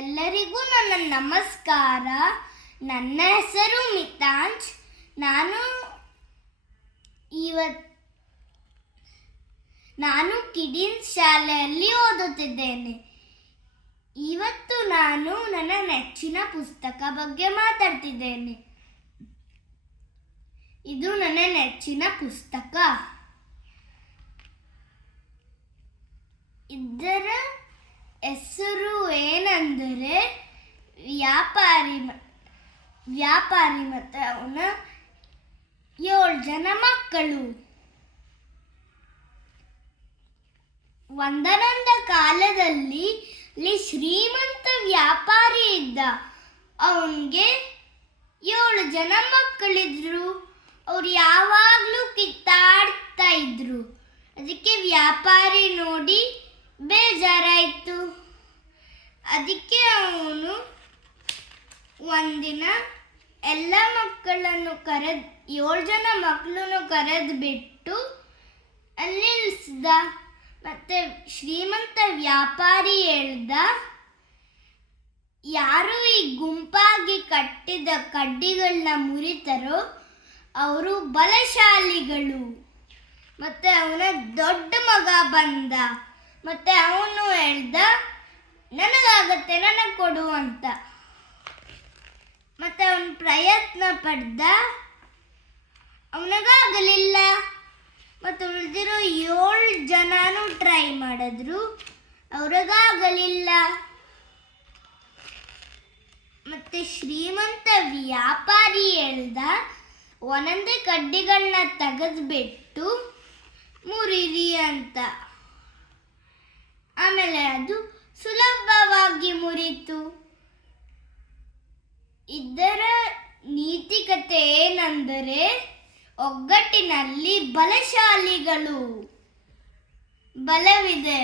ಎಲ್ಲರಿಗೂ ನನ್ನ ನಮಸ್ಕಾರ. ನನ್ನ ಹೆಸರು ಮಿತಾಂಶ್. ನಾನು ಕಿಡಿನ್ಸ್ ಶಾಲೆಯಲ್ಲಿ ಓದುತ್ತಿದ್ದೇನೆ. ಇವತ್ತು ನಾನು ನನ್ನ ನೆಚ್ಚಿನ ಪುಸ್ತಕ ಬಗ್ಗೆ ಮಾತಾಡ್ತಿದ್ದೇನೆ. ಇದು ನನ್ನ ನೆಚ್ಚಿನ ಪುಸ್ತಕ. ಇದರ ಹೆಸರು ಏನೆಂದರೆ ವ್ಯಾಪಾರಿ ಮತ್ತು ಅವನ 7 ಜನ ಮಕ್ಕಳು. ಒಂದನೊಂದು ಕಾಲದಲ್ಲಿ ಇಲ್ಲಿ ಶ್ರೀಮಂತ ವ್ಯಾಪಾರಿ ಇದ್ದ. ಅವನಿಗೆ 7 ಜನ ಮಕ್ಕಳಿದ್ರು. ಅವ್ರು ಯಾವಾಗಲೂ ಕಿತ್ತಾಡ್ತಾ ಇದ್ರು. ಅದಕ್ಕೆ ವ್ಯಾಪಾರಿ ನೋಡಿ ಬೇಜಾರಾಯಿತು. ಅದಕ್ಕೆ ಅವನು ಒಂದಿನ ಎಲ್ಲ ಮಕ್ಕಳನ್ನು 7 ಜನ ಮಕ್ಕಳನ್ನು ಕರೆದು ಬಿಟ್ಟು ಅಲ್ಲಿ ನಿಲ್ಲಿಸಿದ. ಮತ್ತೆ ಶ್ರೀಮಂತ ವ್ಯಾಪಾರಿ ಹೇಳ್ದ, ಯಾರು ಈ ಗುಂಪಾಗಿ ಕಟ್ಟಿದ ಕಡ್ಡಿಗಳನ್ನ ಮುರಿತಾರೋ ಅವರು ಬಲಶಾಲಿಗಳು. ಮತ್ತೆ ಅವನ ದೊಡ್ಡ ಮಗ ಬಂದ. ಮತ್ತೆ ಅವನು ಹೇಳ್ದ, ನನಗಾಗತ್ತೆ, ನನಗೆ ಕೊಡು ಅಂತ. ಮತ್ತೆ ಅವನು ಪ್ರಯತ್ನ ಪಡ್ದ, ಅವನಿಗಾಗಲಿಲ್ಲ. ಮತ್ತು ಉಳಿದಿರೋ 7 ಜನನೂ ಟ್ರೈ ಮಾಡಿದ್ರು, ಅವ್ರಿಗಾಗಲಿಲ್ಲ. ಮತ್ತೆ ಶ್ರೀಮಂತ ವ್ಯಾಪಾರಿ ಹೇಳ್ದ, ಒಂದೊಂದೇ ಕಡ್ಡಿಗಳನ್ನ ತೆಗೆದ್ಬಿಟ್ಟು ಮುರಿರಿ ಅಂತ. ಆಮೇಲೆ ಅದು ಸುಲಭವಾಗಿ ಮುರಿತು. ಇದರ ನೀತಿಕತೆ ಏನೆಂದರೆ, ಒಗ್ಗಟ್ಟಿನಲ್ಲಿ ಬಲಶಾಲಿಗಳು ಬಲವಿದೆ.